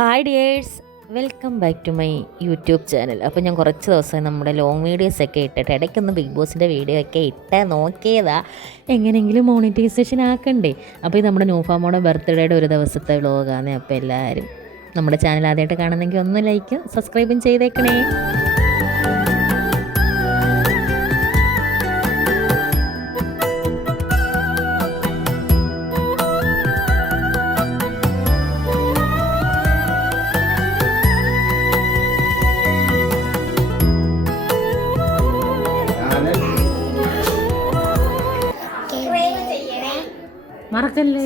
Hi dears, welcome back to my YouTube channel. അപ്പോൾ ഞാൻ കുറച്ച് ദിവസമായി നമ്മുടെ ലോങ് വീഡിയോസൊക്കെ ഇട്ടിട്ട് ഇടയ്ക്കൊന്ന് ബിഗ് ബോസിൻ്റെ വീഡിയോ ഒക്കെ ഇട്ട് നോക്കിയതാ, എങ്ങനെയെങ്കിലും മോണിറ്റൈസേഷൻ ആക്കണ്ടേ. അപ്പോൾ ഇത് നമ്മുടെ നൂഫാമോടെ ബർത്ത്ഡേയുടെ ഒരു ദിവസത്തെ വ്ലോഗാണ്. അപ്പോൾ എല്ലാവരും നമ്മുടെ ചാനൽ ആദ്യമായിട്ട് കാണുന്നെങ്കിൽ ഒന്ന് ലൈക്കും സബ്സ്ക്രൈബും ചെയ്തേക്കണേ. മറക്കല്ലേ.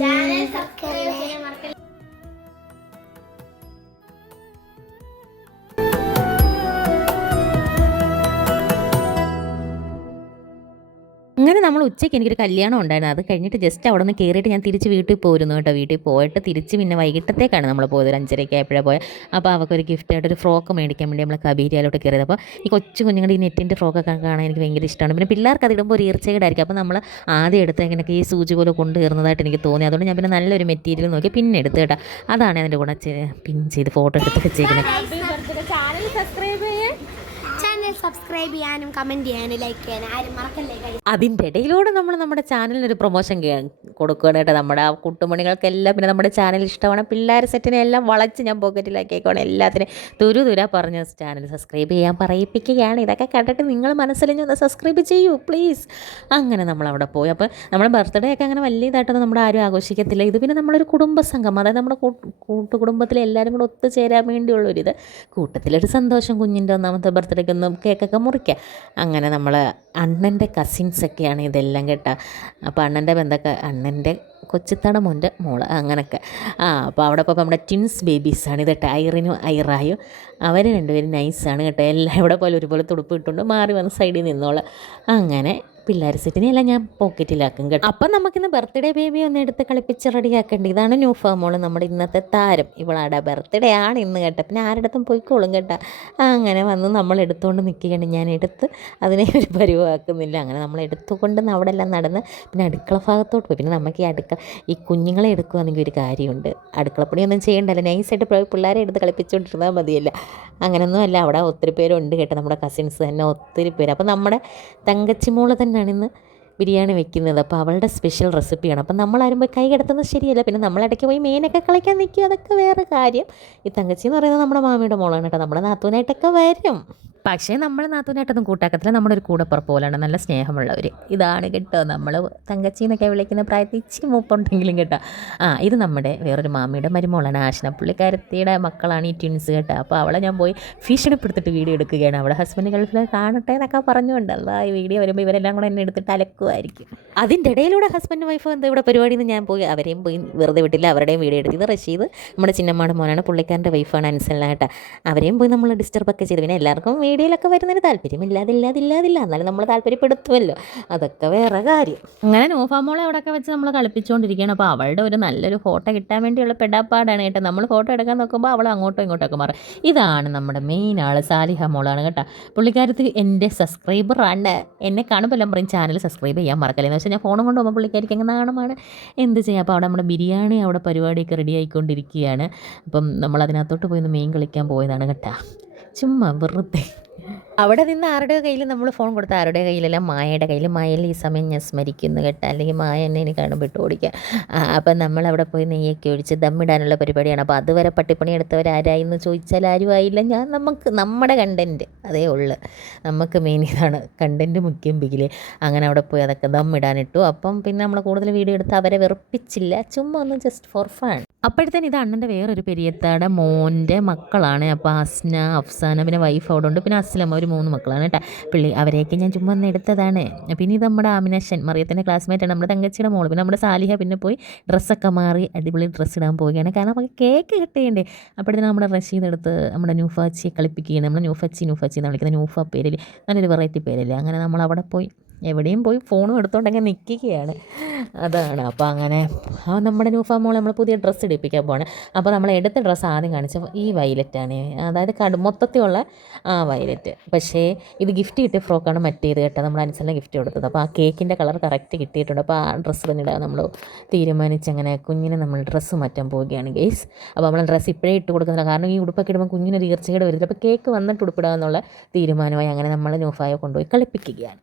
അങ്ങനെ നമ്മൾ ഉച്ചയ്ക്ക് എനിക്കൊരു കല്യാണം ഉണ്ടായിരുന്നു. അത് കഴിഞ്ഞിട്ട് ജസ്റ്റ് അവിടെ നിന്ന് കയറിയിട്ട് ഞാൻ തിരിച്ച് വീട്ടിൽ പോയിരുന്നു കേട്ടോ. വീട്ടിൽ പോയിട്ട് തിരിച്ച് പിന്നെ വൈകിട്ടത്തേക്കാണ് നമ്മൾ പോയത്. ഒരു 5:30 ആയപ്പോഴാണ് പോയത്. അപ്പോൾ അവർക്കൊരു ഗിഫ്റ്റായിട്ടൊരു ഫ്രോക്ക് മേടിക്കാൻ വേണ്ടി നമ്മൾ കബീരിയാലോട്ട് കയറിയത്. അപ്പോൾ ഈ കൊച്ചു കുഞ്ഞുങ്ങളുടെ ഈ നെറ്റിൻ്റെ ഫ്രോക്കൊക്കെ കാണാൻ എനിക്ക് ഭയങ്കര ഇഷ്ടമാണ്. പിന്നെ പിള്ളേർക്ക് അതിടുമ്പോൾ ഒരു ഈർച്ചകേടായിരിക്കും. അപ്പോൾ നമ്മൾ ആദ്യം എടുത്ത് ഇങ്ങനെയൊക്കെ ഈ സൂചി പോലെ കൊണ്ട് കയറുന്നതായിട്ട് എനിക്ക് തോന്നി. അതുകൊണ്ട് ഞാൻ പിന്നെ നല്ലൊരു മെറ്റീരിയൽ നോക്കി പിന്നെ എടുത്ത് കേട്ടോ. അതാണ് അതിൻ്റെ കൂടെ പിൻ ചെയ്ത് ഫോട്ടോ എടുത്ത് വെച്ചേക്കുന്നത്. സബ്സ്ക്രൈബ് ചെയ്യാനും കമൻറ്റ് ചെയ്യാനും ലൈക്ക് ചെയ്യാനും ആരും മറക്കല്ലേ. അതിൻ്റെ ഇടയിലൂടെ നമ്മൾ നമ്മുടെ ചാനലിനൊരു പ്രൊമോഷൻ കൊടുക്കുകയാണ് കേട്ടോ. നമ്മുടെ ആ കുട്ടുമണികൾക്കെല്ലാം പിന്നെ നമ്മുടെ ചാനൽ ഇഷ്ടമാണ്. പിള്ളേർ സെറ്റിനെ എല്ലാം വളച്ച് ഞാൻ പോക്കറ്റിലാക്കിയേക്കാണ്. എല്ലാത്തിനും തുരുതുരാ പറഞ്ഞ് ചാനൽ സബ്സ്ക്രൈബ് ചെയ്യാൻ പറയിപ്പിക്കുകയാണ്. ഇതൊക്കെ കണ്ടിട്ട് നിങ്ങൾ മനസ്സിലൊന്ന് സബ്സ്ക്രൈബ് ചെയ്യൂ പ്ലീസ്. അങ്ങനെ നമ്മളവിടെ പോയി. അപ്പോൾ നമ്മുടെ ബർത്ത്ഡേ ഒക്കെ അങ്ങനെ വലിയ ഇതായിട്ടൊന്നും നമ്മുടെ ആരും ആഘോഷിക്കത്തില്ല. ഇത് പിന്നെ നമ്മളൊരു കുടുംബസംഘം, അതായത് നമ്മുടെ കൂട്ടുകുടുംബത്തിലെ എല്ലാവരും കൂടെ ഒത്തുചേരാൻ വേണ്ടിയുള്ളൊരിത്. കൂട്ടത്തിലൊരു സന്തോഷം, കുഞ്ഞിൻ്റെ ഒന്നാമത്തെ ബർത്ത്ഡേക്ക് ഒന്ന് കേക്കൊക്കെ മുറിക്കുക. അങ്ങനെ നമ്മൾ അണ്ണൻ്റെ കസിൻസൊക്കെയാണ് ഇതെല്ലാം കേട്ടോ. അപ്പോൾ അണ്ണൻ്റെ കൊച്ചിത്തട മോൻ്റെ മോള് അങ്ങനെയൊക്കെ. അപ്പോൾ അവിടെ ഇപ്പോൾ നമ്മുടെ ട്വിൻസ് ബേബീസാണ് ഇത് കേട്ടോ. ഐറിനും ഐറായും അവർ രണ്ടുപേരും നൈസാണ് കേട്ടോ. എല്ലാം ഇവിടെ പോലെ ഒരുപോലെ തുടുപ്പ് ഇട്ടുകൊണ്ട് മാറി വന്ന് സൈഡിൽ നിന്നോളാം. അങ്ങനെ പിള്ളേർ സെറ്റിനെല്ലാം ഞാൻ പോക്കറ്റിലാക്കും കേട്ടോ. അപ്പം നമുക്കിന്ന് ബർത്ത്ഡേ ബേബി ഒന്ന് എടുത്ത് കളിപ്പിച്ച് റെഡിയാക്കേണ്ടത്. ഇതാണ് നൂഫാമോൾ, നമ്മുടെ ഇന്നത്തെ താരം. ഇവളുടെ ബർത്ത്ഡേ ആണ് ഇന്ന് കേട്ടോ. പിന്നെ ആരുടെടുത്തും പോയിക്കോളും കേട്ടോ. അങ്ങനെ വന്ന് നമ്മൾ എടുത്തുകൊണ്ട് നിൽക്കുകയാണ്. ഞാൻ എടുത്ത് അതിനെ ഒരു പരിവാക്കുന്നില്ല. അങ്ങനെ നമ്മൾ എടുത്തുകൊണ്ട് അവിടെ എല്ലാം നടന്ന് പിന്നെ അടുക്കള ഭാഗത്തോട്ട് പോയി. പിന്നെ നമുക്ക് ഈ കുഞ്ഞുങ്ങളെ എടുക്കുകയാണെങ്കിൽ ഒരു കാര്യമുണ്ട്, അടുക്കളപ്പണിയൊന്നും ചെയ്യണ്ടല്ലോ, നൈസായിട്ട് പിള്ളേരെ എടുത്ത് കളിപ്പിച്ചുകൊണ്ടിരുന്നാൽ മതിയല്ല. അങ്ങനെയൊന്നും അല്ല, അവിടെ ഒത്തിരി പേരുണ്ട് കേട്ടോ. നമ്മുടെ കസിൻസ് തന്നെ ഒത്തിരി പേര്. അപ്പോൾ നമ്മുടെ തങ്കച്ചിമോള് തന്നെയാണ് ഇന്ന് ബിരിയാണി വെക്കുന്നത്. അപ്പോൾ അവളുടെ സ്പെഷ്യൽ റെസിപ്പിയാണ്. അപ്പം നമ്മളാരും പോയി കൈ കിടത്തുന്നത് ശരിയല്ല. പിന്നെ നമ്മളിടയ്ക്ക് പോയി മീനൊക്കെ കളിക്കാൻ നിൽക്കും, അതൊക്കെ വേറെ കാര്യം. ഈ തങ്കച്ചി എന്ന് പറയുന്നത് നമ്മുടെ മാമിയുടെ മോളാണ് കേട്ടോ. നമ്മുടെ നാത്തൂനായിട്ടൊക്കെ വരും. പക്ഷേ നമ്മൾ നാത്തൂനായിട്ടൊന്നും കൂട്ടാക്കത്തില്ല. നമ്മുടെ ഒരു കൂടപ്പുറപ്പ് പോലെയാണ്, നല്ല സ്നേഹമുള്ളവർ. ഇതാണ് കേട്ടോ നമ്മൾ തങ്കച്ചി എന്നൊക്കെ വിളിക്കുന്ന പ്രായത്തിൽ ഇച്ചിരി മൂപ്പുണ്ടെങ്കിലും കേട്ടോ. ഇത് നമ്മുടെ വേറൊരു മാമിയുടെ മരുമോളാണ്, ആശന. പുള്ളിക്കാരത്തിയുടെ മക്കളാണ് ഈ ട്വിൻസ് കേട്ടോ. അപ്പോൾ അവളെ ഞാൻ പോയി ഭീഷണിപ്പെടുത്തിട്ട് വീഡിയോ എടുക്കുകയാണ്. അവിടെ ഹസ്ബൻഡ് ഗൾഫിൽ കാണട്ടെ എന്നൊക്കെ പറഞ്ഞുകൊണ്ട് ഈ വീഡിയോ വരുമ്പോൾ ഇവരെല്ലാം കൂടെ എന്നെ എടുത്തിട്ട് അലക്കുമായിരിക്കും. അതിൻ്റെ ഇടയിലൂടെ ഹസ്ബൻഡ് വൈഫ് എന്താ ഇവിടെ പരിപാടിയിൽ നിന്ന് ഞാൻ പോയി അവരെയും പോയി വെറുതെ വിട്ടില്ല, അവരുടെയും വീഡിയോ എടുത്ത്. ഇത് റഷീദ് നമ്മുടെ ചിന്നമ്മയുടെ മോനാണ്, പുള്ളിക്കാരൻ്റെ വൈഫാണ് അൻസലിന കേട്ടോ. അവരെയും പോയി നമ്മൾ ഡിസ്റ്റർബൊക്കെ ചെയ്ത്. പിന്നെ എല്ലാവർക്കും വീഡിയോയിലൊക്കെ വരുന്നതിന് താല്പര്യമില്ലാതില്ല, എന്നാലും നമ്മൾ താല്പര്യപ്പെടുത്തുമല്ലോ, അതൊക്കെ വേറെ കാര്യം. അങ്ങനെ നൂഫാമോളെ അവിടെയൊക്കെ വെച്ച് നമ്മൾ കളിപ്പിച്ചുകൊണ്ടിരിക്കുകയാണ്. അപ്പോൾ അവളുടെ ഒരു നല്ലൊരു ഫോട്ടോ കിട്ടാൻ വേണ്ടിയുള്ള പെടാപ്പാടാണ് കേട്ടോ. നമ്മൾ ഫോട്ടോ എടുക്കാൻ നോക്കുമ്പോൾ അവൾ അങ്ങോട്ടോ ഇങ്ങോട്ടൊക്കെ മാറും. ഇതാണ് നമ്മുടെ മെയിൻ ആൾ, സാലിഹ മോളാണ് കേട്ടോ. പുള്ളിക്കാരത്ത് എൻ്റെ സബ്സ്ക്രൈബറാണ്. എന്നെ കാണുമ്പോൾ എല്ലാം പറയും ചാനൽ സബ്സ്ക്രൈബ് ചെയ്യാൻ മറക്കല്ലേ എന്ന് വെച്ചാൽ ഞാൻ ഫോണും കൊണ്ട് പോകുമ്പോൾ പുള്ളിക്കാരിക്ക് അങ്ങനെ നാണമാണ്, എന്ത് ചെയ്യാം. അപ്പോൾ അവിടെ നമ്മുടെ ബിരിയാണി അവിടെ പരിപാടിയൊക്കെ റെഡി ആയിക്കൊണ്ടിരിക്കുകയാണ്. അപ്പം നമ്മൾ അതിനകത്തോട്ട് പോയി മീൻ കളിക്കാൻ പോയതാണ് കേട്ടോ, ചുമ്മാ വെറുതെ. അവിടെ നിന്ന് ആരുടെ കയ്യിൽ നമ്മൾ ഫോൺ കൊടുത്ത ആരുടെ കയ്യിലല്ല, മായയുടെ കയ്യിൽ. മായയിൽ ഈ സമയം ഞാൻ സ്മരിക്കുന്നു കേട്ടോ, അല്ലെങ്കിൽ മായ എന്നെ എനിക്ക് കാണുമ്പോൾ ഇട്ട് ഓടിക്കുക. അപ്പം നമ്മളവിടെ പോയി നെയ്യൊക്കെ ഒഴിച്ച് ദമ്മിടാനുള്ള പരിപാടിയാണ്. അപ്പോൾ അതുവരെ പട്ടിപ്പണി എടുത്തവരാരായെന്ന് ചോദിച്ചാൽ ആരും ആയില്ല. നമ്മുടെ കണ്ടൻറ്റ് അതേ ഉള്ളു, നമുക്ക് മെയിൻ ഇതാണ് കണ്ടൻറ്റ് മുഖ്യം ബിഗില്. അങ്ങനെ അവിടെ പോയി അതൊക്കെ ദമ്മിടാനിട്ടു. അപ്പം പിന്നെ നമ്മൾ കൂടുതൽ വീഡിയോ എടുത്ത് അവരെ വെറുപ്പിച്ചില്ല, ചുമ്മാ ഒന്ന് ജസ്റ്റ് ഫോർ ഫൺ. അപ്പോഴത്തേന് ഇത് അണ്ണൻ്റെ വേറൊരു പെരിയത്താടെ മോൻ്റെ മക്കളാണ്. അപ്പോൾ അസ്ന, അഫ്സാന, പിന്നെ വൈഫ് അവിടെ ഉണ്ട്, പിന്നെ അസ്ലം, ഒരു 3 മക്കളാണ് കേട്ടോ. അവരെയൊക്കെ ഞാൻ ചുമ്മാ ഒന്ന് എടുത്തതാണ്. പിന്നെ ഇത് നമ്മുടെ ആമിനഷൻ, മറിയത്തിൻ്റെ ക്ലാസ്മേറ്റാണ്, നമ്മുടെ തങ്കച്ചിയുടെ മോള്. പിന്നെ നമ്മുടെ സാലിഹ പിന്നെ പോയി ഡ്രസ്സൊക്കെ മാറി അടിപൊളി ഡ്രസ്സ് ഇടാൻ പോവുകയാണ്, കാരണം നമുക്ക് കേക്ക് കിട്ടേണ്ടേ. അപ്പോഴത്തേന് നമ്മുടെ റഷീദ് എടുത്ത് നമ്മുടെ നൂഫാച്ചിയെ കളിപ്പിക്കുകയാണ്. നമ്മൾ നൂഫച്ചി എന്ന് വിളിക്കുന്ന നൂഫ പേരിൽ, നല്ലൊരു വെറൈറ്റി പേരല്ലേ. അങ്ങനെ നമ്മൾ അവിടെ പോയി എവിടെയും പോയി ഫോണും എടുത്തുകൊണ്ടങ്ങനെ നിൽക്കുകയാണ്, അതാണ്. അപ്പോൾ അങ്ങനെ നമ്മുടെ നൂഫാമോളെ നമ്മൾ പുതിയ ഡ്രസ്സ് ഇടിപ്പിക്കാൻ പോവാണ്. അപ്പോൾ നമ്മൾ എടുത്ത ഡ്രസ്സ് ആദ്യം കാണിച്ച ഈ വയലറ്റാണ്, അതായത് മൊത്തത്തിലുള്ള ആ വയലറ്റ്. പക്ഷേ ഇത് ഗിഫ്റ്റ് കിട്ടിയ ഫ്രോക്കാണ് മറ്റേത് കേട്ടോ, നമ്മൾ അനുസരിച്ച് ഗിഫ്റ്റ് കൊടുത്തത്. അപ്പോൾ ആ കേക്കിൻ്റെ കളർ കറക്റ്റ് കിട്ടിയിട്ടുണ്ട്. അപ്പോൾ ആ ഡ്രസ്സ് പിന്നീട് നമ്മൾ തീരുമാനിച്ച് അങ്ങനെ കുഞ്ഞിനെ നമ്മൾ ഡ്രസ്സ് മാറ്റാൻ പോവുകയാണ് ഗൈസ്. അപ്പോൾ നമ്മൾ ഡ്രസ്സ് ഇപ്പോഴേ ഇട്ട് കൊടുക്കുന്നില്ല, കാരണം ഈ ഉടുപ്പൊക്കെ ഇടുമ്പോൾ കുഞ്ഞിനൊരു ഈർച്ചയുടെ വരില്ല. അപ്പോൾ കേക്ക് വന്നിട്ട് ഉടുപ്പിടുക എന്നുള്ള തീരുമാനമായി അങ്ങനെ നമ്മൾ നൂഫായെ കൊണ്ടുപോയി കളിപ്പിക്കുകയാണ്.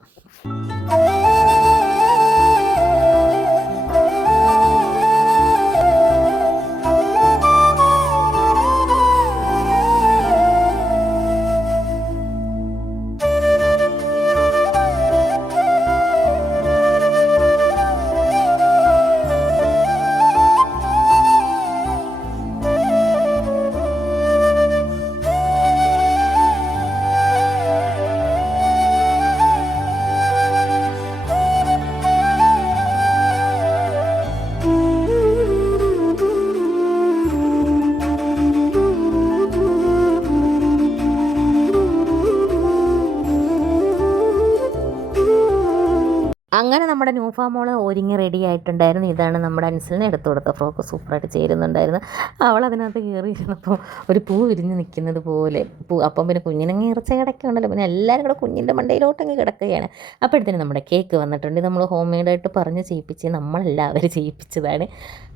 അങ്ങനെ നമ്മുടെ നൂഫ മോള് ഒരുങ്ങി റെഡി ആയിട്ടുണ്ടായിരുന്നു. ഇതാണ് നമ്മുടെ അൻസലിനെ എടുത്തു കൊടുത്ത ഫ്രോക്ക്, സൂപ്പറായിട്ട് ചേരുന്നുണ്ടായിരുന്നു. അവൾ അതിനകത്ത് കയറിയിരുന്നപ്പോൾ ഒരു പൂ വിരിഞ്ഞ് നിൽക്കുന്നത് പോലെ അപ്പം പിന്നെ കുഞ്ഞിനങ്ങ് ഇറച്ച കിടക്കുന്നുണ്ടല്ലോ, പിന്നെ എല്ലാവരും കൂടെ കുഞ്ഞിൻ്റെ മണ്ടയിലോട്ടങ്ങ് കിടക്കുകയാണ്. അപ്പോഴത്തേന് നമ്മുടെ കേക്ക് വന്നിട്ടുണ്ട്. നമ്മൾ ഹോം മെയ്ഡായിട്ട് പറഞ്ഞ് ചെയ്യിപ്പിച്ച് നമ്മളെല്ലാവരും ചെയ്യിപ്പിച്ചതാണ്.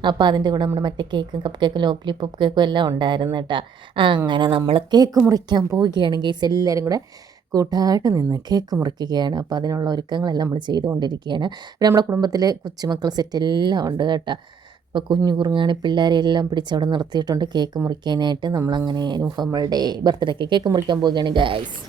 അപ്പോൾ അതിൻ്റെ കൂടെ നമ്മുടെ മറ്റേ കേക്കും കപ്പ് കേക്കും ലോപ്ലിപ്പ് കേക്കും എല്ലാം ഉണ്ടായിരുന്നു കേട്ടോ. അങ്ങനെ നമ്മൾ കേക്ക് മുറിക്കാൻ പോവുകയാണ് ഗൈസ്. എല്ലാവരും കൂടെ കൂട്ടായിട്ട് നിന്ന് കേക്ക് മുറിക്കുകയാണ്. അപ്പോൾ അതിനുള്ള ഒരുക്കങ്ങളെല്ലാം നമ്മൾ ചെയ്തുകൊണ്ടിരിക്കുകയാണ്. പിന്നെ നമ്മുടെ കുടുംബത്തിൽ കൊച്ചുമക്കൾ സെറ്റ് എല്ലാം ഉണ്ട് കേട്ടോ. അപ്പോൾ കുഞ്ഞു കുറുങ്ങാണി പിള്ളേരെ എല്ലാം പിടിച്ചവിടെ നിർത്തിയിട്ടുണ്ട് കേക്ക് മുറിക്കാനായിട്ട്. നമ്മളങ്ങനെ നമ്മളുടെ ബർത്ത്ഡേക്ക് കേക്ക് മുറിക്കാൻ പോവുകയാണ് ഗൈസ്.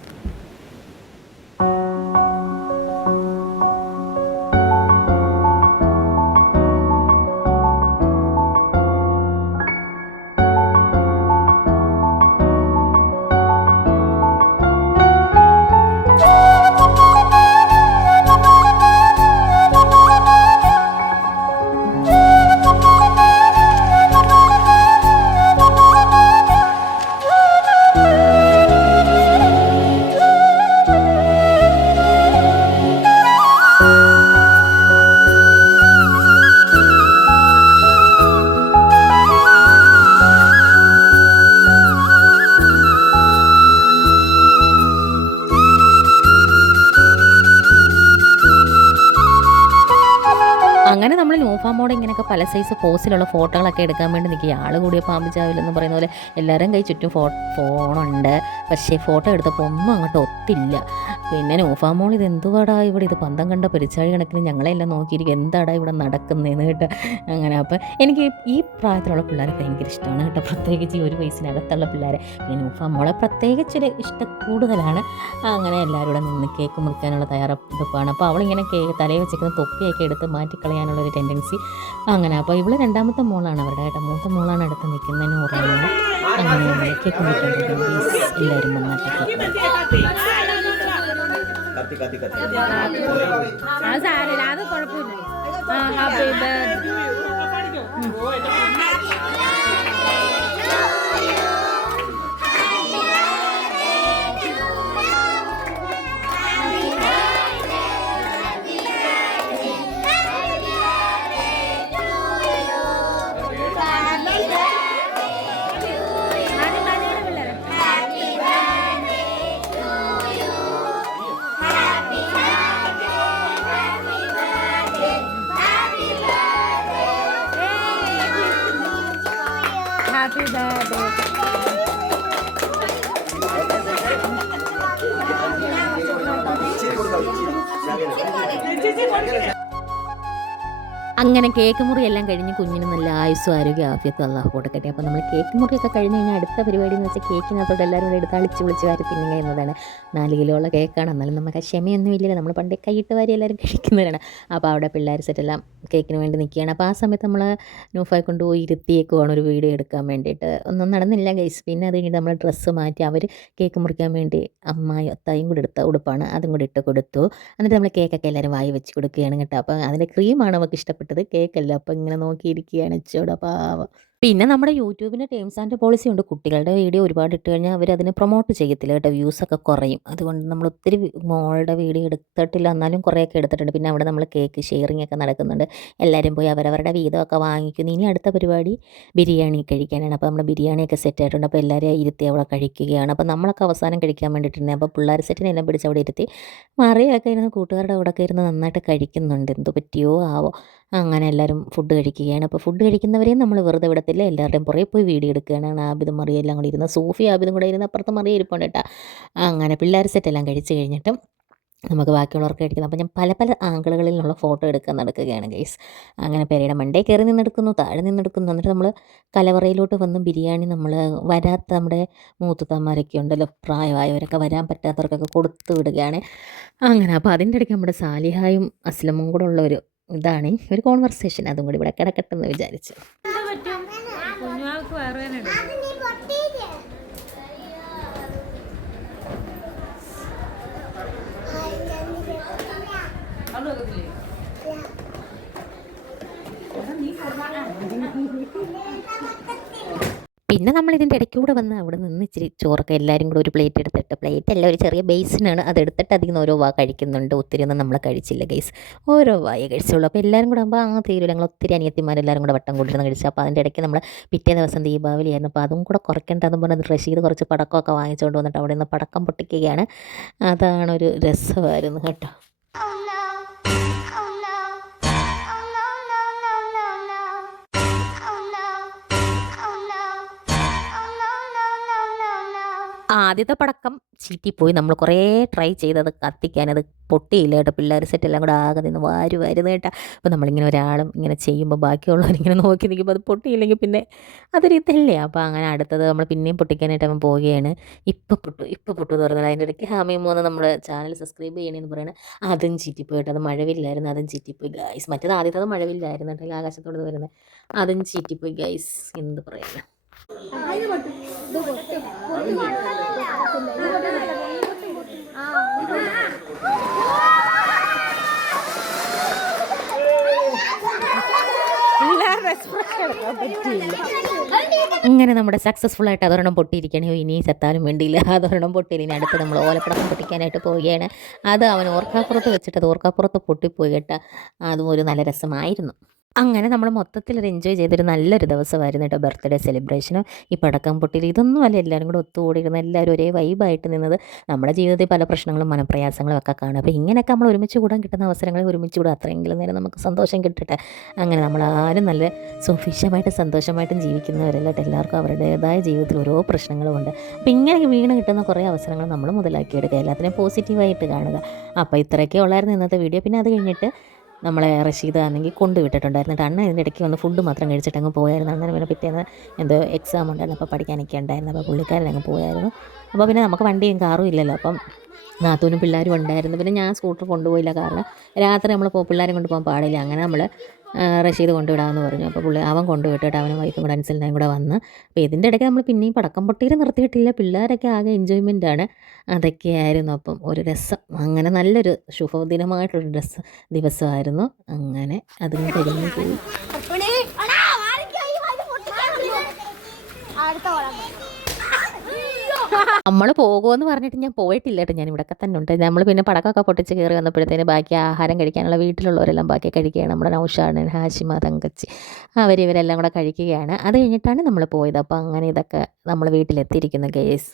അങ്ങനെ നമ്മൾ നൂഫാമോടെ ഇങ്ങനെയൊക്കെ പല സൈസ് പോസിലുള്ള ഫോട്ടോകളൊക്കെ എടുക്കാൻ വേണ്ടി നിൽക്കുക. ആൾ കൂടിയ പാമ്പ് ചാവില്ലെന്ന് പറയുന്ന പോലെ എല്ലാവരും കൈ ചുറ്റും ഫോണുണ്ട്. പക്ഷേ ഫോട്ടോ എടുത്തപ്പോൾ ഒന്നും അങ്ങോട്ട് ഒത്തില്ല. പിന്നെ നൂഫാമോൾ ഇത് എന്തുവാടാ ഇവിടെ, ഇത് പന്തം കണ്ട പെരിച്ചാഴി കണക്കിന് ഞങ്ങളെല്ലാം നോക്കിയിരിക്കും എന്താടാ ഇവിടെ നടക്കുന്നതെന്ന് കേട്ടോ. അങ്ങനെ അപ്പം എനിക്ക് ഈ പ്രായത്തിലുള്ള പിള്ളേരെ ഭയങ്കര ഇഷ്ടമാണ് കേട്ടോ, പ്രത്യേകിച്ച് ഈ ഒരു വയസ്സിനകത്തുള്ള പിള്ളേരെ. പിന്നെ നൂഫാമോളെ പ്രത്യേകിച്ചൊരു ഇഷ്ടം കൂടുതലാണ്. അങ്ങനെ എല്ലാവരും കൂടെ നിന്ന് കേക്ക് മുറിക്കാനുള്ള തയ്യാറെടുപ്പാണ്. അപ്പോൾ അവളിങ്ങനെ തലയിൽ വെച്ചിരിക്കുന്ന തൊപ്പിയൊക്കെ എടുത്ത് മാറ്റിക്കളയാനുള്ളൊരു ടെൻഡൻസി അങ്ങനെ. അപ്പോൾ ഇവള് രണ്ടാമത്തെ മോളാണ് അവരുടെ കേട്ടോ, മൂത്ത മോളാണ് അടുത്ത് നിൽക്കുന്നത് നൂറാണ്. അങ്ങനെ കേക്ക് മുറിക്കാൻ എല്ലാവരും അത് കുഴപ്പമില്ല. Happy birthday. അങ്ങനെ കേക്ക് മുറിയെല്ലാം കഴിഞ്ഞ് കുഞ്ഞിന് നല്ല ആയുസ്സും ആരോഗ്യ ആഫിയത്തും അല്ലാഹു കൊടുക്കട്ടെ. അപ്പോൾ നമ്മൾ കേക്ക് മുറിയൊക്കെ കഴിഞ്ഞ് കഴിഞ്ഞാൽ അടുത്ത പരിപാടി എന്ന് വെച്ചാൽ കേക്കിനകത്തോട്ട് എല്ലാവരും കൂടെ എടുത്ത് അളിച്ച് വിളിച്ച് വാരി തിന്നുക എന്നതാണ്. 4 കിലോ ഉള്ള കേക്കാണ്, എന്നാലും നമുക്ക് ക്ഷമയൊന്നും ഇല്ലല്ലോ, നമ്മൾ പണ്ടേ കൈയിട്ട് വാരി എല്ലാവരും കഴിക്കുന്നവരാണ്. അപ്പോൾ അവിടെ പിള്ളേർ സെറ്റെല്ലാം കേക്കിന് വേണ്ടി നിൽക്കുകയാണ്. അപ്പോൾ ആ സമയത്ത് നമ്മൾ നൂഫായി കൊണ്ടുപോയി ഇരുത്തിയേക്കുവാണ് ഒരു വീഡിയോ എടുക്കാൻ വേണ്ടിയിട്ട്. ഒന്നും നടന്നില്ല ഗൈസ്. പിന്നെ അത് കഴിഞ്ഞിട്ട് നമ്മൾ ഡ്രസ്സ് മാറ്റി അവർ കേക്ക് മുറിക്കാൻ വേണ്ടി അമ്മായി ഒത്തായും കൂടെ എടുത്ത ഉടുപ്പാണ്, അതും കൂടി ഇട്ട് കൊടുത്തു. എന്നിട്ട് നമ്മൾ കേക്കൊക്കെ എല്ലാവരും വായി വെച്ച് കൊടുക്കുകയാണ് കേട്ടോ. അപ്പോൾ അതിൻ്റെ ക്രീമാണ് നമുക്ക് ഇഷ്ടപ്പെട്ടത്, കേക്കല്ല. അപ്പോൾ ഇങ്ങനെ നോക്കിയിരിക്കുകയാണ് ചൂട പാവം. പിന്നെ നമ്മുടെ യൂട്യൂബിന് ടേംസ് ആൻഡ് പോളിസി ഉണ്ട്. കുട്ടികളുടെ വീഡിയോ ഒരുപാട് ഇട്ട് കഴിഞ്ഞാൽ അവരതിനെ പ്രൊമോട്ട് ചെയ്യത്തില്ല കേട്ടോ. വ്യൂസൊക്കെ കുറയും. അതുകൊണ്ട് നമ്മൾ ഒത്തിരി മോളുടെ വീഡിയോ എടുത്തിട്ടില്ല. എന്നാലും കുറേയൊക്കെ എടുത്തിട്ടുണ്ട്. പിന്നെ അവിടെ നമ്മൾ കേക്ക് ഷെയറിംഗ് ഒക്കെ നടക്കുന്നുണ്ട്. എല്ലാവരും പോയി അവരവരുടെ വീതമൊക്കെ വാങ്ങിക്കുന്നു. ഇനി അടുത്ത പരിപാടി ബിരിയാണി കഴിക്കാനാണ്. അപ്പോൾ നമ്മൾ ബിരിയാണിയൊക്കെ സെറ്റ് ആയിട്ടുണ്ട്. അപ്പോൾ എല്ലാവരെയും ഇരുത്തി അവിടെ കഴിക്കുകയാണ്. അപ്പോൾ നമ്മളൊക്കെ അവസാനം കഴിക്കാൻ വേണ്ടിയിട്ടിരുന്നത്. അപ്പോൾ പിള്ളേർ സെറ്റിനെ എല്ലാം പിടിച്ച് അവിടെ ഇരുത്തി മറിയൊക്കെ ഇരുന്ന് കൂട്ടുകാരുടെ കൂടെ ഒക്കെ ഇരുന്ന് നന്നായിട്ട് കഴിക്കുന്നുണ്ട്. എന്തോ പറ്റിയോ ആവോ. അങ്ങനെ എല്ലാവരും ഫുഡ് കഴിക്കുകയാണ്. അപ്പോൾ ഫുഡ് കഴിക്കുന്നവരെയും നമ്മൾ വെറുതെ വിടത്തില്ല. എല്ലാവരുടെയും പുറകെ പോയി വീഡിയോ എടുക്കുകയാണ്. ആബിദും മറിയും എല്ലാം കൂടി ഇരുന്ന് സോഫി ആബിദും കൂടെ ഇരുന്ന് അപ്പുറത്ത് മറിയ ഇരിപ്പുണ്ട് കേട്ടോ. അങ്ങനെ പിള്ളേർ സെറ്റെല്ലാം കഴിച്ച് കഴിഞ്ഞിട്ട് നമുക്ക് ബാക്കിയുള്ളവർക്ക് കഴിക്കുന്നത്. അപ്പോൾ ഞാൻ പല പല ആംഗിളുകളിൽ നിന്നുള്ള ഫോട്ടോ എടുക്കാൻ നടക്കുകയാണ് ഗൈസ്. അങ്ങനെ പെരയുടെ മണ്ടേ കയറി നിന്നെടുക്കുന്നു, താഴെ നിന്നെടുക്കുന്നു. എന്നിട്ട് നമ്മൾ കലവറയിലോട്ട് വന്ന് ബിരിയാണി നമ്മൾ വരാത്ത നമ്മുടെ മൂത്തുത്തമാരൊക്കെ ഉണ്ടല്ലോ, പ്രായമായവരൊക്കെ വരാൻ പറ്റാത്തവർക്കൊക്കെ കൊടുത്തു വിടുകയാണ്. അങ്ങനെ അപ്പോൾ അതിൻ്റെ ഇടയ്ക്ക് നമ്മുടെ സാലിഹായും അസ്ലമും കൂടെ ഉള്ള ഇതാണ് ഒരു കോൺവെർസേഷൻ. അതും കൂടി ഇവിടെ കിടക്കട്ടെന്ന് വിചാരിച്ചു. പിന്നെ നമ്മൾ ഇതിൻ്റെ ഇടയ്ക്കൂടെ വന്ന് അവിടെ നിന്ന് ഇച്ചിരി ചോറൊക്കെ എല്ലാവരും കൂടെ ഒരു പ്ലേറ്റ് എടുത്തിട്ട്, പ്ലേറ്റ് അല്ല ഒരു ചെറിയ ബേസിനാണ്, അതെടുത്തിട്ട് അതിൽ നിന്ന് ഓരോ വാ കഴിക്കുന്നുണ്ട്. ഒത്തിരി ഒന്നും നമ്മൾ കഴിച്ചില്ല ഗൈസ്, ഓരോ വായ കഴിച്ചുള്ളൂ. അപ്പോൾ എല്ലാവരും കൂടെ ആകുമ്പോൾ തീരുമില്ല. ഞങ്ങൾ ഒത്തിരി അനിയത്തിമാരെല്ലാവരും കൂടെ വട്ടം കൂടിയിരുന്ന് കഴിച്ചു. അപ്പോൾ അതിൻ്റെ ഇടയ്ക്ക് നമ്മൾ പിറ്റേ ദിവസം ദീപാവലി ആയിരുന്നു. അപ്പോൾ അതും കൂടെ കുറയ്ക്കേണ്ടതെന്ന് പറഞ്ഞത് റഷീദ് കുറച്ച് പടക്കമൊക്കെ വാങ്ങിച്ചുകൊണ്ട് വന്നിട്ട് അവിടെ നിന്ന് പടക്കം പൊട്ടിക്കുകയാണ്. അതാണൊരു രസമായിരുന്നു കേട്ടോ. ആദ്യത്തെ പടക്കം ചീറ്റിപ്പോയി. നമ്മൾ കുറേ ട്രൈ ചെയ്തത് കത്തിക്കാനത് പൊട്ടിയില്ല കേട്ടോ. പിള്ളേർ സെറ്റെല്ലാം കൂടെ ആകെ നിന്ന് വരുമായിരുന്നു കേട്ടോ. അപ്പോൾ നമ്മളിങ്ങനെ ഒരാളും ഇങ്ങനെ ചെയ്യുമ്പോൾ ബാക്കിയുള്ളവരിങ്ങനെ നോക്കി നിൽക്കുമ്പോൾ അത് പൊട്ടിയില്ലെങ്കിൽ പിന്നെ അതൊരു ഇതല്ലേ. അപ്പോൾ അങ്ങനെ അടുത്തത് നമ്മൾ പിന്നെയും പൊട്ടിക്കാനായിട്ട് അവൻ പോവുകയാണ്. ഇപ്പോൾ പൊട്ടു എന്ന് പറഞ്ഞാൽ അതിൻ്റെ ഇടയ്ക്ക് ഹാമിമോന്ന് നമ്മുടെ ചാനൽ സബ്സ്ക്രൈബ് ചെയ്യണമെന്ന് പറയുന്നത് അതും ചീറ്റിപ്പോയി കേട്ടോ. അത് മഴവില്ലായിരുന്നു, അതും ചീറ്റിപ്പോയി ഗൈസ്. മറ്റേത് ആദ്യത്തത് മഴവില്ലായിരുന്നു കേട്ടോ, ആകാശത്തോട് വരുന്നത്. അതും ചീറ്റിപ്പോയി ഗൈസ്. എന്ത് പറയാനാ. ഇങ്ങനെ നമ്മുടെ സക്സസ്ഫുൾ ആയിട്ട് അതൊരെണ്ണം പൊട്ടിയിരിക്കണേ. ഇനി സെത്താനും വേണ്ടിയില്ല, അതൊരെണ്ണം പൊട്ടിയില്ല. ഇനി അടുത്ത് നമ്മൾ ഓലപ്പടക്കം പൊട്ടിക്കാനായിട്ട് പോവുകയാണ്. അത് അവൻ ഓർക്കാപ്പുറത്ത് വെച്ചിട്ട് അത് ഓർക്കാപ്പുറത്ത് പൊട്ടിപ്പോയി കേട്ടോ. അതും ഒരു നല്ല രസമായിരുന്നു. അങ്ങനെ നമ്മൾ മൊത്തത്തിലൊരു എൻജോയ് ചെയ്തൊരു നല്ലൊരു ദിവസമായിരുന്നു കേട്ടോ. ബർത്ത്ഡേ സെലിബ്രേഷനും ഈ പടക്കം പൊട്ടിയിൽ ഇതൊന്നും അല്ല, എല്ലാവരും കൂടെ ഒത്തുകൂടിയിരുന്ന എല്ലാവരും ഒരേ വൈബായിട്ട് നിന്നത്. നമ്മുടെ ജീവിതത്തിൽ പല പ്രശ്നങ്ങളും മനപ്രയാസങ്ങളും ഒക്കെ കാണും. അപ്പോൾ ഇങ്ങനെയൊക്കെ നമ്മൾ ഒരുമിച്ച് കൂടാൻ കിട്ടുന്ന അവസരങ്ങളിൽ ഒരുമിച്ച് കൂടാൻ അത്രയെങ്കിലും നേരം നമുക്ക് സന്തോഷം കിട്ടട്ടെ. അങ്ങനെ നമ്മളാരും നല്ല സുഭിക്ഷമായിട്ടും സന്തോഷമായിട്ടും ജീവിക്കുന്നവരല്ല കേട്ടോ. എല്ലാവർക്കും അവരുടേതായ ജീവിതത്തിൽ ഓരോ പ്രശ്നങ്ങളുമുണ്ട്. അപ്പോൾ ഇങ്ങനെ വീണ് കിട്ടുന്ന കുറേ അവസരങ്ങൾ നമ്മൾ മുതലാക്കിയെടുക്കുക, എല്ലാത്തിനെയും പോസിറ്റീവായിട്ട് കാണുക. അപ്പോൾ ഇത്രയൊക്കെ ഉള്ളായിരുന്നു ഇന്നത്തെ വീഡിയോ. പിന്നെ അത് കഴിഞ്ഞിട്ട് നമ്മളെ റഷീദ് ആണെങ്കിൽ കൊണ്ടുവിട്ടിട്ടുണ്ടായിരുന്നു. അണ്ണൻ ഇതിൻ്റെ ഇടയ്ക്ക് വന്ന് ഫുഡ് മാത്രം കഴിച്ചിട്ട് അങ്ങ് പോയായിരുന്നു. അണ്ണന് പിന്നെ പിറ്റേന്ന് എന്തോ എക്സാം ഉണ്ടായിരുന്നു, അപ്പോൾ പഠിക്കാനൊക്കെ ഉണ്ടായിരുന്നു. അപ്പോൾ പുള്ളിക്കാരൻ അങ്ങ് പോയായിരുന്നു. അപ്പോൾ പിന്നെ നമുക്ക് വണ്ടിയും കാറും ഇല്ലല്ലോ. അപ്പം നാത്തൂനും പിള്ളേരും ഉണ്ടായിരുന്നു. പിന്നെ ഞാൻ സ്കൂട്ടർ കൊണ്ടുപോയില്ല, കാരണം രാത്രി നമ്മൾ പിള്ളേരെ കൊണ്ടുപോകാൻ പാടില്ല. അങ്ങനെ നമ്മൾ റഷീദ് കൊണ്ടുവിടാമെന്ന് പറഞ്ഞു. അപ്പോൾ അവൻ കൊണ്ടുവിട്ടിട്ട് അവനും വൈഫും കൂടെ അനുസരിച്ചും കൂടെ വന്ന്. അപ്പോൾ ഇതിൻ്റെ ഇടയ്ക്ക് നമ്മൾ പിന്നെയും പടക്കം പൊട്ടിയിൽ നിർത്തിയിട്ടില്ല. പിള്ളേരൊക്കെ ആകെ എൻജോയ്മെൻറ്റാണ്. അതൊക്കെയായിരുന്നു അപ്പം ഒരു രസം. അങ്ങനെ നല്ലൊരു ശുഭദിനമായിട്ടൊരു ദിവസമായിരുന്നു. അങ്ങനെ അതും കഴിഞ്ഞ് പോയി. നമ്മൾ പോകുമെന്ന് പറഞ്ഞിട്ട് ഞാൻ പോയിട്ടില്ല കേട്ടോ. ഞാൻ ഇവിടെയൊക്കെ തന്നെ ഉണ്ട്. നമ്മൾ പിന്നെ പടക്കമൊക്കെ പൊട്ടിച്ച് കയറി വന്നപ്പോഴത്തേന് ബാക്കി ആഹാരം കഴിക്കാനുള്ള വീട്ടിലുള്ളവരെല്ലാം ബാക്കി കഴിക്കുകയാണ്. നമ്മുടെ നൗഷാണ്, ഹാഷിമ, തങ്കച്ചി, ഇവരെല്ലാം കൂടെ കഴിക്കുകയാണ്. അത് കഴിഞ്ഞിട്ടാണ് നമ്മൾ പോയത്. അപ്പോൾ അങ്ങനെ ഇതൊക്കെ നമ്മൾ വീട്ടിലെത്തിയിരിക്കുന്ന കേസ്.